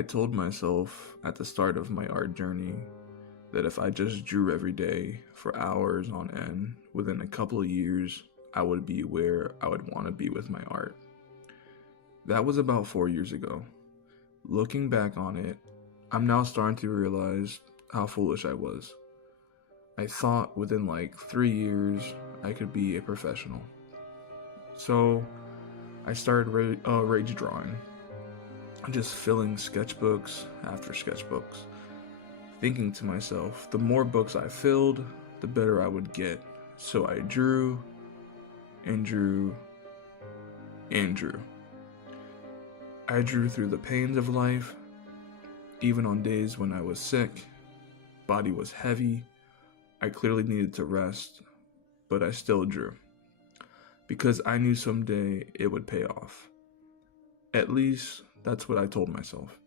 I told myself at the start of my art journey that if I just drew every day for hours on end, within a couple of years, I would be where I would want to be with my art. That was about 4 years ago. Looking back on it, I'm now starting to realize how foolish I was. I thought within like 3 years I could be a professional. So I started rage drawing, just filling sketchbooks after sketchbooks, thinking to myself, the more books I filled, the better I would get. So I drew and drew and drew. I drew through the pains of life, even on days when I was sick, body was heavy, I clearly needed to rest, but I still drew. Because I knew someday it would pay off. At least, that's what I told myself.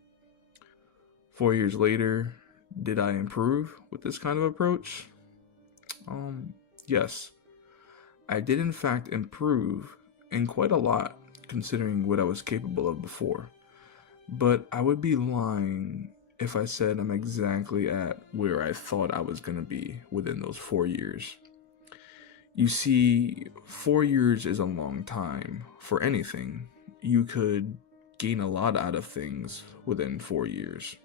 4 years later, did I improve with this kind of approach? Yes. I did in fact improve, and quite a lot, considering what I was capable of before. But I would be lying if I said I'm exactly at where I thought I was going to be within those 4 years. You see, 4 years is a long time for anything. You could gain a lot out of things within 4 years.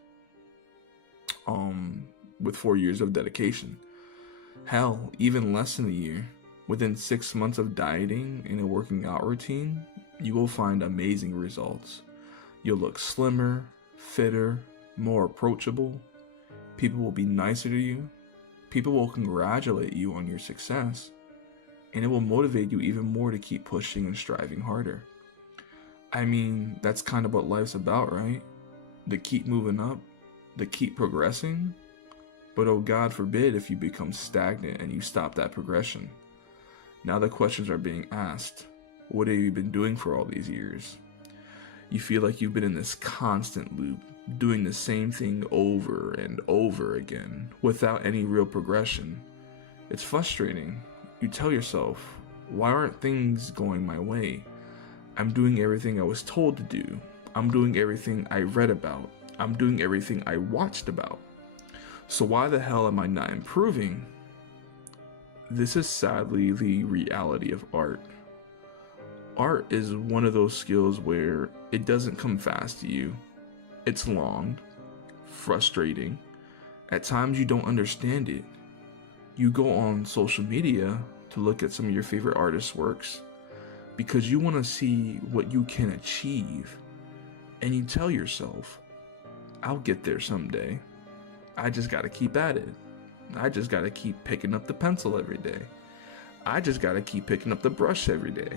With 4 years of dedication. Hell, even less than a year. Within 6 months of dieting and a working out routine, you will find amazing results. You'll look slimmer, fitter, more approachable. People will be nicer to you. People will congratulate you on your success. And it will motivate you even more to keep pushing and striving harder. I mean, that's kind of what life's about, right? To keep moving up, to keep progressing. But oh God forbid if you become stagnant and you stop that progression. Now the questions are being asked. What have you been doing for all these years? You feel like you've been in this constant loop, doing the same thing over and over again, without any real progression. It's frustrating. You tell yourself, why aren't things going my way? I'm doing everything I was told to do. I'm doing everything I read about. I'm doing everything I watched about. So why the hell am I not improving? This is sadly the reality of art. Art is one of those skills where it doesn't come fast to you. It's long, frustrating. At times you don't understand it. You go on social media to look at some of your favorite artists' works because you want to see what you can achieve. And you tell yourself, I'll get there someday. I just gotta keep at it. I just gotta keep picking up the pencil every day. I just gotta keep picking up the brush every day.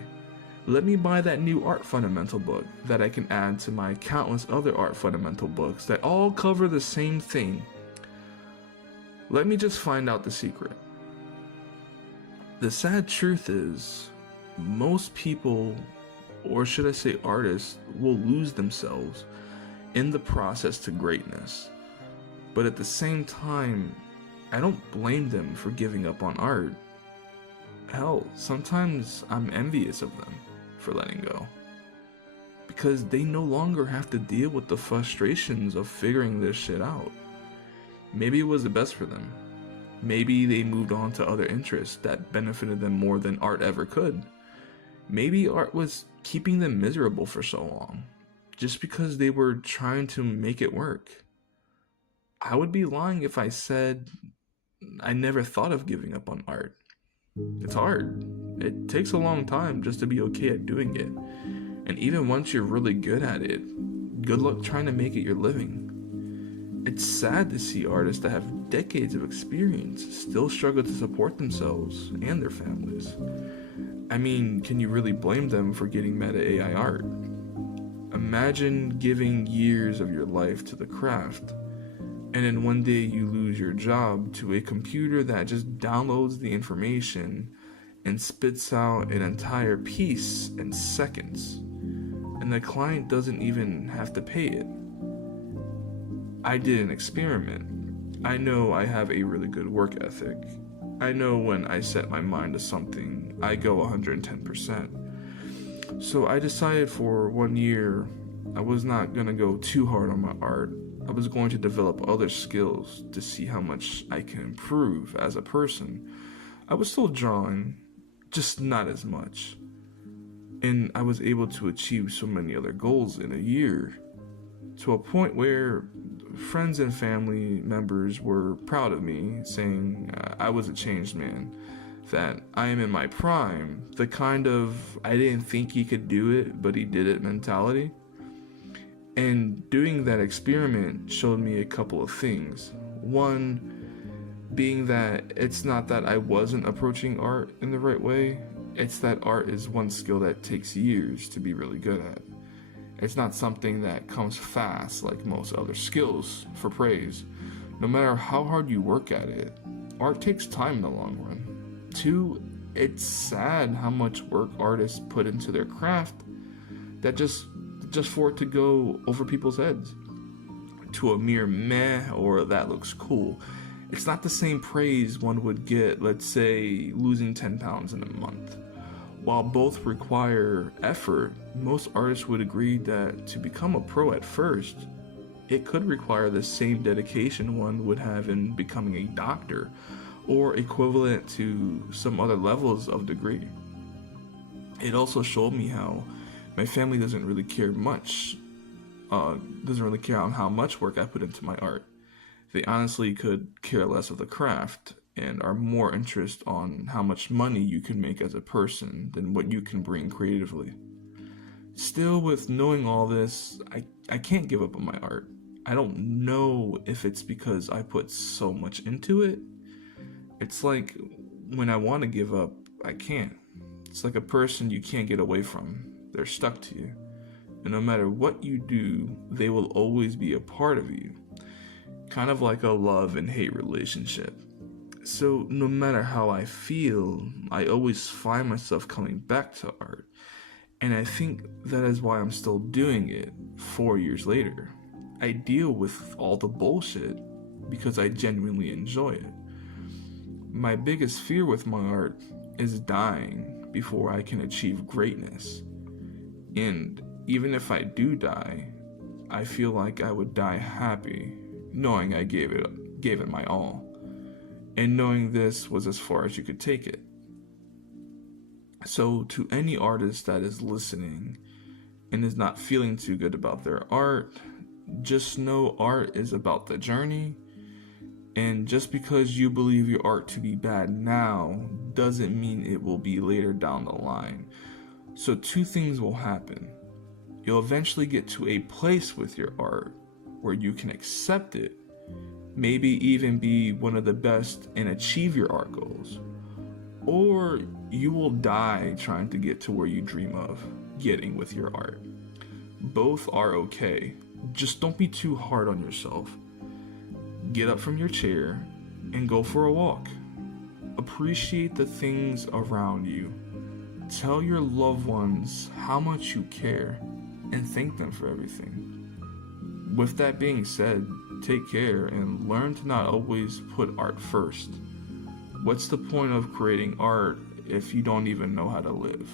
Let me buy that new art fundamental book that I can add to my countless other art fundamental books that all cover the same thing. Let me just find out the secret. The sad truth is, most people, or should I say artists, will lose themselves in the process to greatness. But at the same time, I don't blame them for giving up on art. Hell, sometimes I'm envious of them for letting go. Because they no longer have to deal with the frustrations of figuring this shit out. Maybe it was the best for them. Maybe they moved on to other interests that benefited them more than art ever could. Maybe art was keeping them miserable for so long, just because they were trying to make it work. I would be lying if I said I never thought of giving up on art. It's hard. It takes a long time just to be okay at doing it. And even once you're really good at it, good luck trying to make it your living. It's sad to see artists that have decades of experience still struggle to support themselves and their families. I mean, can you really blame them for getting mad at AI art? Imagine giving years of your life to the craft, and then one day you lose your job to a computer that just downloads the information and spits out an entire piece in seconds, and the client doesn't even have to pay it. I did an experiment. I know I have a really good work ethic. I know when I set my mind to something, I go 110%. So I decided for 1 year I was not going to go too hard on my art. I was going to develop other skills to see how much I can improve as a person. I was still drawing, just not as much. And I was able to achieve so many other goals in a year, to a point where friends and family members were proud of me, saying I was a changed man, that I am in my prime, the kind of I didn't think he could do it, but he did it mentality. And doing that experiment showed me a couple of things. One being that it's not that I wasn't approaching art in the right way, it's that art is one skill that takes years to be really good at. It's not something that comes fast like most other skills for praise. No matter how hard you work at it, art takes time in the long run. Two, it's sad how much work artists put into their craft that just for it to go over people's heads to a mere meh or that looks cool. It's not the same praise one would get, let's say, losing 10 pounds in a month. While both require effort, most artists would agree that to become a pro at first, it could require the same dedication one would have in becoming a doctor or equivalent to some other levels of degree. It also showed me how my family doesn't really care on how much work I put into my art. They honestly could care less of the craft and are more interested on how much money you can make as a person than what you can bring creatively. Still, with knowing all this, I can't give up on my art. I don't know if it's because I put so much into it. It's like when I want to give up, I can't. It's like a person you can't get away from. They're stuck to you. And no matter what you do, they will always be a part of you. Kind of like a love and hate relationship. So no matter how I feel, I always find myself coming back to art. And I think that is why I'm still doing it 4 years later. I deal with all the bullshit because I genuinely enjoy it. My biggest fear with my art is dying before I can achieve greatness. And even if I do die, I feel like I would die happy, knowing I gave it my all, and knowing this was as far as you could take it. So to any artist that is listening and is not feeling too good about their art, just know art is about the journey, and just because you believe your art to be bad now doesn't mean it will be later down the line. So two things will happen. You'll eventually get to a place with your art where you can accept it, maybe even be one of the best and achieve your art goals. Or you will die trying to get to where you dream of getting with your art. Both are okay. Just don't be too hard on yourself. Get up from your chair and go for a walk. Appreciate the things around you. Tell your loved ones how much you care and thank them for everything. With that being said, take care and learn to not always put art first. What's the point of creating art if you don't even know how to live?